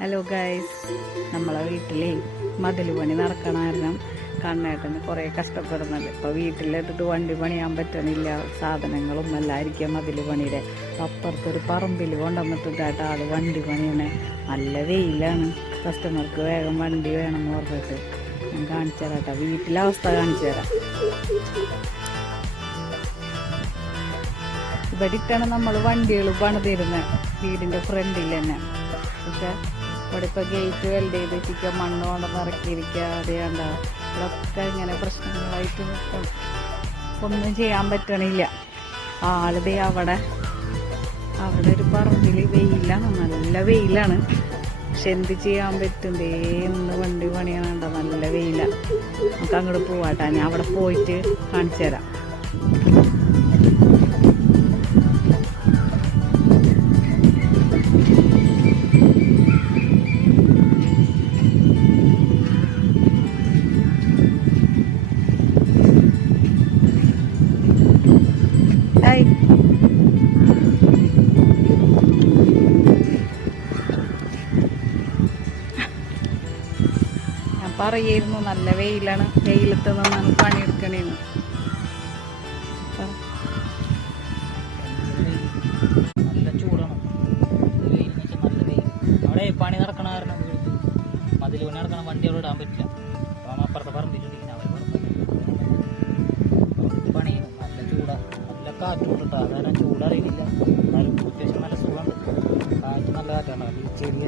Hello guys, നമ്മളെ വീട്ടിലെ മതിൽ പണി നടക്കണ കാരണം കണ്ണേട്ടന് കുറേ കഷ്ടപ്പെടുന്നുണ്ട്. ഇപ്പോൾ വീട്ടിലിട്ടിട്ട് വണ്ടി പണിയാൻ പറ്റണില്ല, സാധനങ്ങളും എല്ലായിരിക്കും മതിൽ പണിയുടെ. അപ്പുറത്തൊരു പറമ്പിൽ കൊണ്ടുവന്നിട്ട് കേട്ട ആൾ വണ്ടി പണിയണേ. നല്ല വെയിലാണ്, കസ്റ്റമർക്ക് വേഗം വണ്ടി വേണമെന്ന് പറഞ്ഞിട്ട് ഞാൻ കാണിച്ചു തരാം കേട്ടോ. വീട്ടിലെ അവസ്ഥ കാണിച്ചു തരാം. ഇവിടെ ഇട്ടാണ് നമ്മൾ വണ്ടികൾ പണിതിരുന്നത്, വീടിൻ്റെ ഫ്രണ്ടിൽ തന്നെ. പക്ഷെ ഇവിടെ ഇപ്പോൾ ഗേറ്റ് വെൽഡ് ചെയ്ത് വെച്ചിരിക്കുക, മണ്ണ് കൊണ്ടുവന്ന് ഇറക്കിയിരിക്കുക. അറിയാണ്ട ഇവിടെയൊക്കെ ഇങ്ങനെ പ്രശ്നങ്ങളായിട്ട് നിൽക്കും, ഒന്നും ചെയ്യാൻ പറ്റണില്ല. ആളുടെ അവിടെ ഒരു പറമ്പിൽ വെയിലാണ്, നല്ല വെയിലാണ്. പക്ഷെ എന്ത് ചെയ്യാൻ പറ്റും? ഇന്ന് വണ്ടി പണിയാണ്ട, നല്ല വെയിലാണ്. നമുക്ക് അങ്ങോട്ട് പോവാട്ടാ, ഞാൻ അവിടെ പോയിട്ട് കാണിച്ചു തരാം. ഞാൻ പറയായിരുന്നു നല്ല വെയിലാണ്, വെയിലത്ത് നിന്നാണ് പണിയെടുക്കണേന്ന്. നല്ല ചൂടാണ്, നല്ല വെയിൽ. അവിടെ പണി നടക്കണ കാരണം മതിൽ പണി നടക്കണ വണ്ടി അവിടെ ഇടാൻ പറ്റില്ല. അപ്പുറത്തെ പറമ്പിലിരിക്കുന്ന അവർ പണി നല്ല ചൂടാ, നല്ല കാറ്റും കിട്ടാ. കാരണം ചൂടറിയില്ല, എന്നാലും അത്യാവശ്യം നല്ല സുഖമുണ്ട്, കാറ്റ് നല്ല കാറ്റാണ്. ഈ ചെറിയ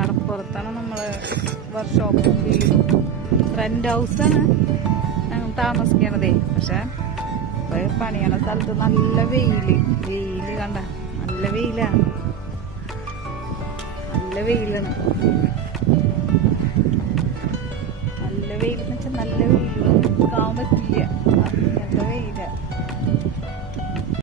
കടപ്പുറത്താണ് നമ്മള് വർക്ക്ഷോപ്പ്, റെന്റ് ഹൗസാണ് ഞങ്ങൾ താമസിക്കണതേ. പക്ഷെ പണിയണ സ്ഥലത്ത് നല്ല വെയില് കണ്ട, നല്ല വെയിലാണ്, നല്ല വെയിലെന്ന് വെച്ചാൽ നല്ല വെയിൽ, നിൽക്കാൻ പറ്റില്ല.